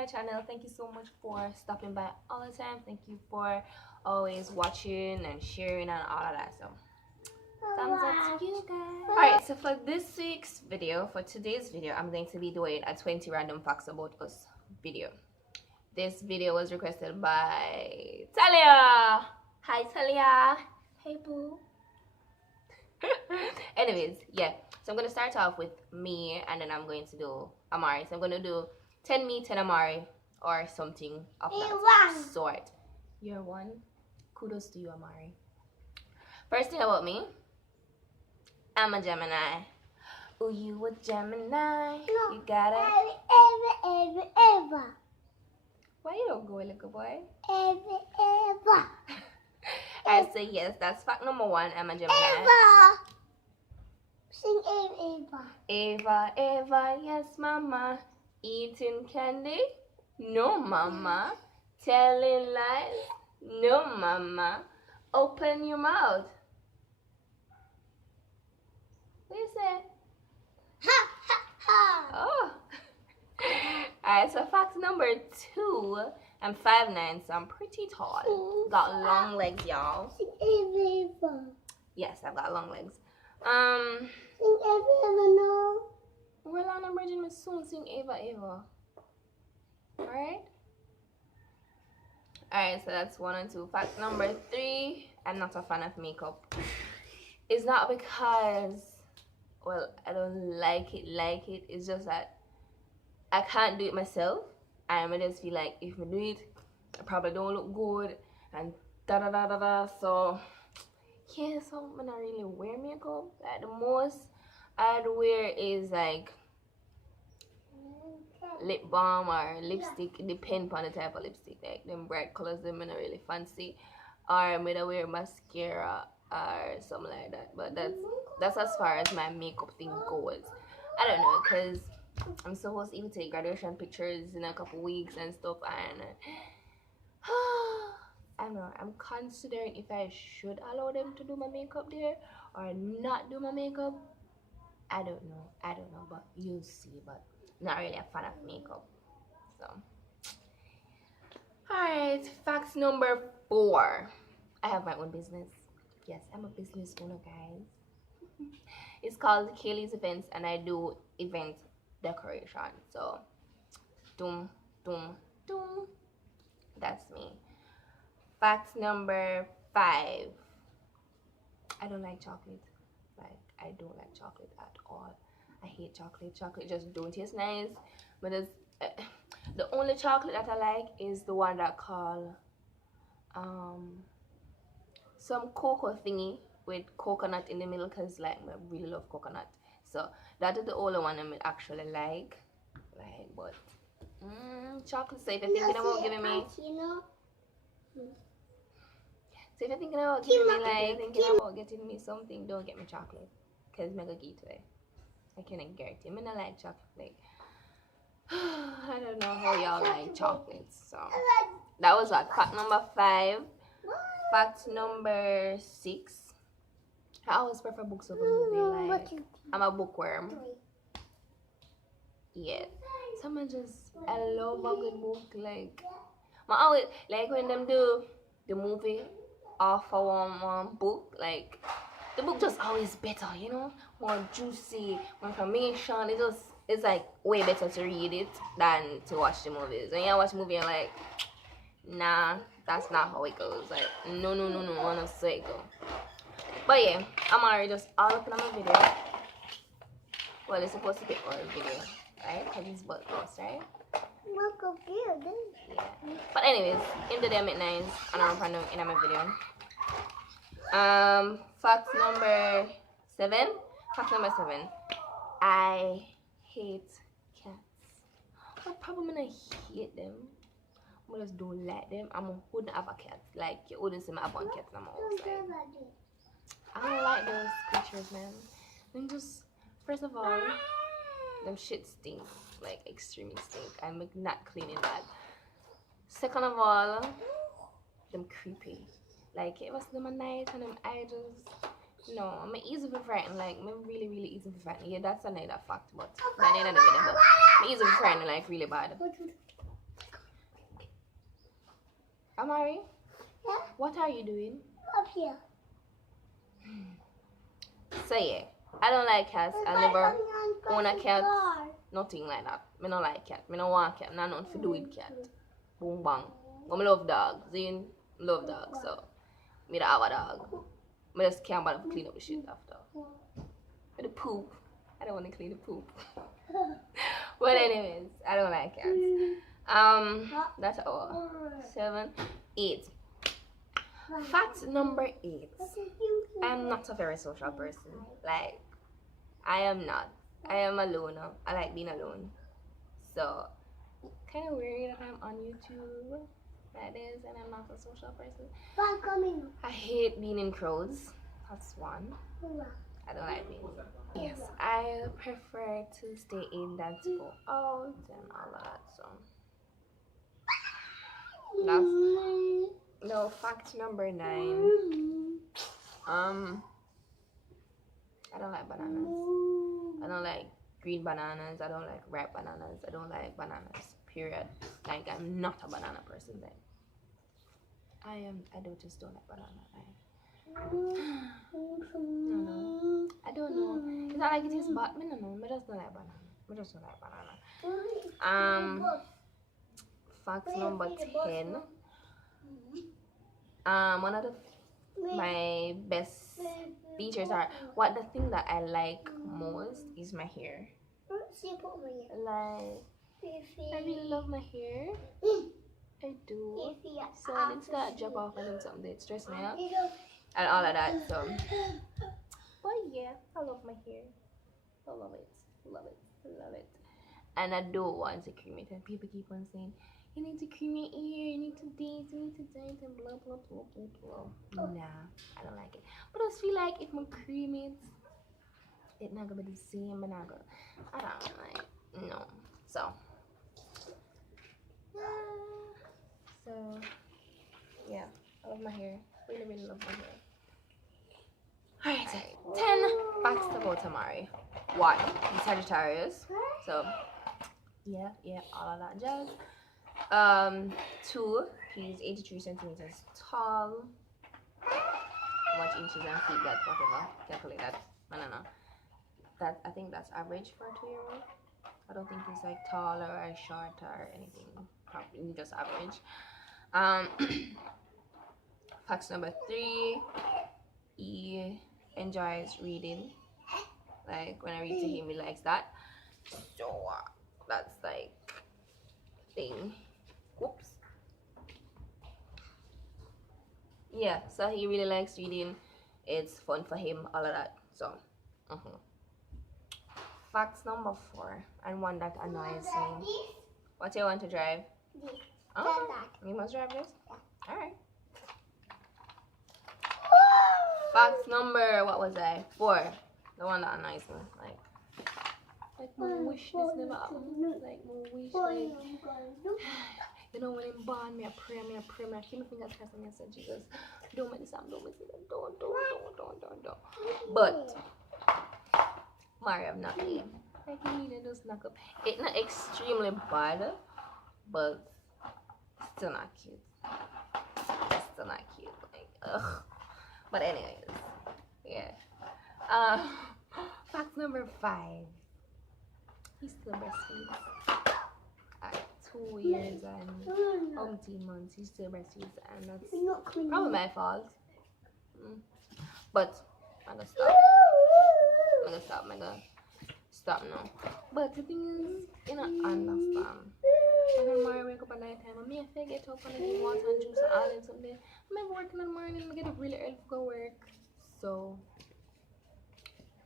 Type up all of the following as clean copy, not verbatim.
my channel. Thank you so much for stopping by all the time. Thank you for always watching and sharing and all of that. So thumbs up to you guys. Alright, so for this week's video, for today's video, I'm going to be doing a 20 random facts about us video. This video was requested by Talia. Hi Talia. Hey boo. Anyways, yeah, so I'm gonna start off with me, and then I'm going to do Amari. So I'm gonna do 10 me, 10 Amari, or something of that sort. You're one. Kudos to you, Amari. First thing about me, I'm a Gemini. Oh, you a Gemini? No, you gotta ever. Why you don't go, little boy? Ever. I say yes, that's fact number one. I'm a Gemini. Eva. Sing Eva. Eva, Eva, yes, mama. Eating candy? No, mama. Telling lies? No, mama. Open your mouth. What do you say? Ha ha ha. Oh. Alright, so fact number two. I'm 5'9", so I'm pretty tall. Got long legs, y'all. Sing Eva. Yes, I've got long legs. Sing Eva, no. We're on a bridge and soon sing Eva, Eva. Alright? Alright, so that's 1 and 2. Fact number 3, I'm not a fan of makeup. It's not because, well, I don't like it. It's just that I can't do it myself. And I just feel like if I do it, I probably don't look good. And da-da-da-da-da. So, yeah, so I'm not really wear makeup. Like, the most I'd wear is like lip balm or lipstick. It depends on the type of lipstick. Like them bright colors, them are not really fancy. Or I'm gonna wear mascara or something like that. But that's as far as my makeup thing goes. I don't know, cause I'm supposed to even take graduation pictures in a couple weeks and stuff, and I don't know. I'm considering if I should allow them to do my makeup there or not do my makeup. I don't know, but you'll see. But not really a fan of makeup. So, alright, fact number 4. I have my own business. Yes, I'm a business owner, guys. It's called Kaylee's Events, and I do event decoration. So, doom. That's me. Fact number 5. I don't like chocolate. Like, I don't like chocolate at all. I hate chocolate. Chocolate just don't taste nice. But the only chocolate that I like is the one that called some cocoa thingy with coconut in the middle, because like I really love coconut. So that is the only one I actually like. But chocolate. So if you're thinking about giving me, so if you're thinking about getting me something, don't get me chocolate, cause I'm gonna get it. I can't guarantee. I mean, I like chocolate. Like, I don't know how y'all like chocolates. So that was like fact number 5. Fact number 6. I always prefer books over movie. Like, I'm a bookworm. Yeah. Someone just, I love a good book. Like, I always like when them do the movie off of one book. Like, the book just always better, you know, more juicy, more information. It's like way better to read it than to watch the movies. When you watch a movie, you're like, nah, that's not how it goes. Like, no, that's the way it goes. But yeah, Amari just all up in my video. Well, it's supposed to be our video, right? Because it's both us, right? Yeah. But anyways, in the day midnight, and I'm planning in my video. Fact number 7. Fact number 7. I hate cats. Well, probably not hate them. I just don't like them. I wouldn't have a cat. Like, you wouldn't see me have one cat in my house. Like, I don't like those creatures, man. Them just, first of all, them shit stink. Like, extremely stink. I'm not cleaning that. Second of all, them creepy. Like, it was them a night and them I just, no, I'm easily frightened. Like, I'm really easily frightened. Yeah, that's another fact, but not another video. But I'm easily frightened, like, really bad. Amari, Yeah. what are you doing? Up here. So yeah, I don't like cats. I never own a cat. Nothing like that. Me don't like cat. Me don't want cat. Me not nothing to do with cat. Boom bang. But me love dogs. Zin, love dogs. So me don't have a dog. Me just can't bother to clean up the shit after. But the poop, I don't want to clean the poop. But anyways, I don't like cats. That's all. 7, 8. Fact number 8. I'm not a very social person. Like, I am not. I am a loner. I like being alone. So, kind of weird that I'm on YouTube like this and I'm not a social person. I hate being in crowds. That's one. I don't like being. Yes, I prefer to stay in than to go out and all of that. So, that's no fact number 9. I don't like bananas. I don't like green bananas. I don't like ripe bananas. I don't like bananas. Period. Like I'm not a banana person. Then I just don't like banana. No. I don't know. It's not like it is bad. Me no know. Me just don't like banana. Me just don't like banana. Fact number 10. One of my best features are what the thing that I like most is my hair. Like I really love my hair. I do. So I didn't start drop off and then something that stress me out and all of that. So, but yeah, I love my hair. I love it. Love it. Love it. And I don't want to cream it. And people keep on saying, you need to cream your ear, you need to dance, you need to dance, and blah, blah, blah, blah, blah. Nah, I don't like it. But I just feel like if I cream it, it's not gonna be the same, but not gonna, I don't like, no. So, yeah, I love my hair. Really, really love my hair. Alright, 10 facts about Amari. 1, he's Sagittarius. So, yeah, all of that jazz. 2, he's 83 centimeters tall. How much inches and feet that, whatever. Calculate that. I don't know. That, I think that's average for a 2-year-old. I don't think he's like taller or shorter or anything. Probably just average. Fact number 3, he enjoys reading. Like when I read to him, he likes that. So that's like thing. Whoops. Yeah, so he really likes reading. It's fun for him, all of that. So, Fact number 4, and one that annoys me. What do you want to drive? You must drive this? Yeah. Alright. Fact number, what was I? 4. The one that annoys me. Like my wish this never happened. Like my wish, like, you know, when I'm born, I pray, I keep my fingers crossed and I say, Jesus, don't make this happen, don't. But Mari, I'm not clean. Like, you need to just knock up. It's not extremely bad, but still not cute. Still not cute. Like, ugh. But anyways, yeah. Fact number 5. He still breastfeeds. At 2 years and 18 months, he still breastfeeds, and that's probably my fault. But I'm gonna stop now. But the thing is, you know, understand. And then Mari wake up at night time, and me if I get up and I drink water and juice and all and something. I'm working in the morning, I get up really early to go work. So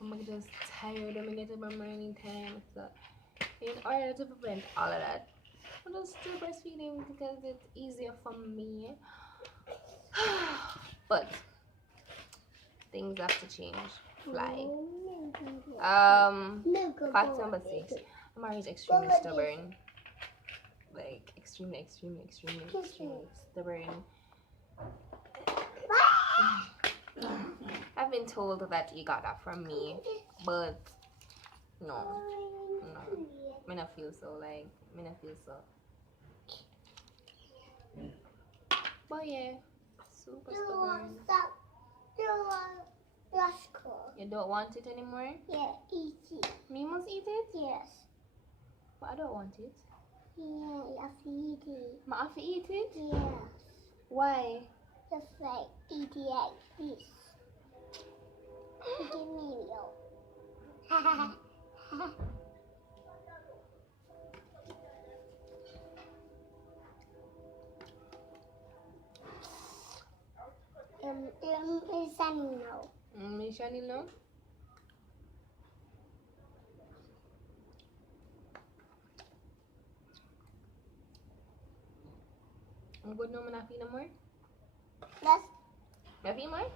I'm just tired when I get up at morning time. So in order to prevent all of that, I'm just still breastfeeding because it's easier for me. But things have to change. Fly. Fact number 6. Amari is extremely stubborn. Like extremely stubborn. I've been told that you got that from me, but no. Me not feel so. But yeah, super You stubborn. want stop. You want rascal. You don't want it anymore? Yeah, eat it. Me must eat it? Yes. But I don't want it. Yeah, you have to eat it. I have to eat it? Yes. Why? Just like eat it like this. Give me yo. It's sunny now. Me Shani no? I'm good now, I'm not feeling more. That's I feel more?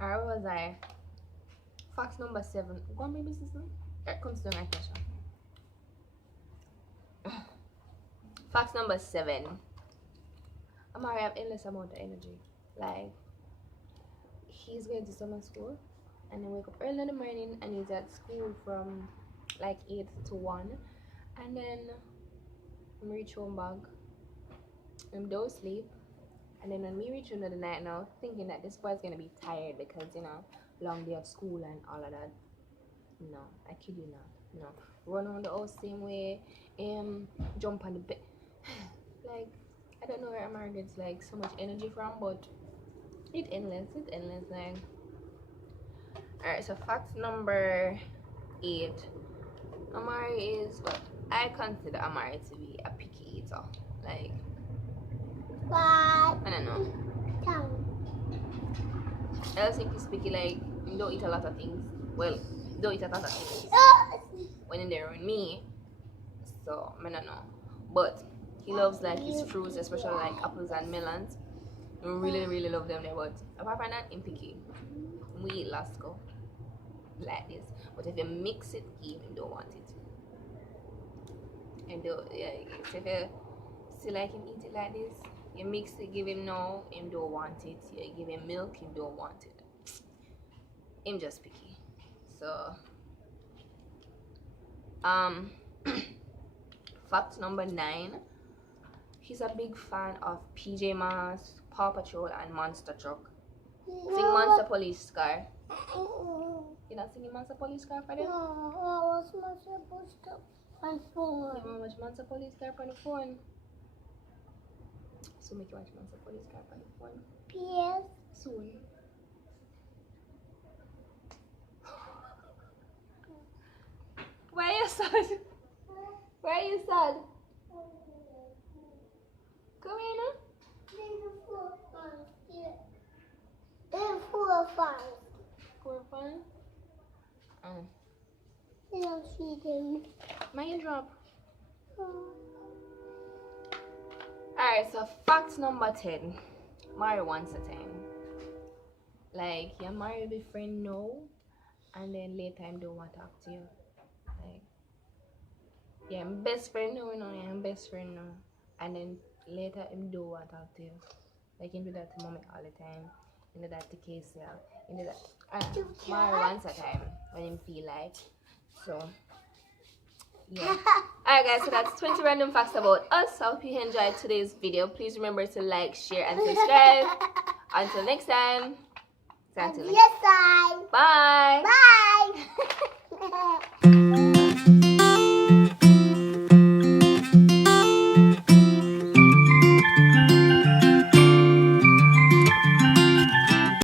Alright, where was I? Fact number 7. Go on, baby sister. That comes to my question. Fact number 7. Amari have endless amount of energy. Like, he's going to summer school and then wake up early in the morning and he's at school from like 8 to 1. And then reach home back. Don't sleep. And then when we reach home of the night now, thinking that this boy's gonna be tired because, you know, long day of school and all of that. No, I kid you not. No. Run around the house same way, jump on the bed. Like, I don't know where Amari gets like so much energy from, but it's endless, like. Alright, so fact number 8. Amari is what I consider Amari to be a picky eater. Like, why? I don't know. I also think he's picky, like, you don't eat a lot of things. Well, you don't eat a lot of things when in there with me. So, I don't know. But he loves like his fruits, especially like apples and melons. I really love them there. But apart from that, I'm picky. We eat Lasco like this. But if you mix it, he don't want it. And yeah, so if you still like him eat it like this, you mix it, give him no, him don't want it. You give him milk, him don't want it. Him just picky. So fact number 9. He's a big fan of PJ Masks, Paw Patrol, and Monster Truck. Sing Monster Police Car. You not singing Monster Police Car for them? No, I was not supposed to. My phone. You want to watch Monster Police Car on the phone? So make you watch Monster Police Car on the phone? Yes. Soon. Why are you sad? Why are you sad? Come here now. They're full of fun. For fun? Oh. You don't see them. Mine drop. Alright, so fact number 10. Marry once a time. Like, you marry a big friend now, and then later time don't want to talk to you. Like, yeah, I'm best friend now, you know, yeah, I'm best friend now. And then later him don't want to talk to you. Like, you do that to mommy all the time. You do that to Casey. You do that. Marry once a time when him feel like. So, yeah. Alright guys, so that's 20 random facts about us. I hope you enjoyed today's video. Please remember to like, share, and subscribe. Until next time. Until next time. Bye. Bye.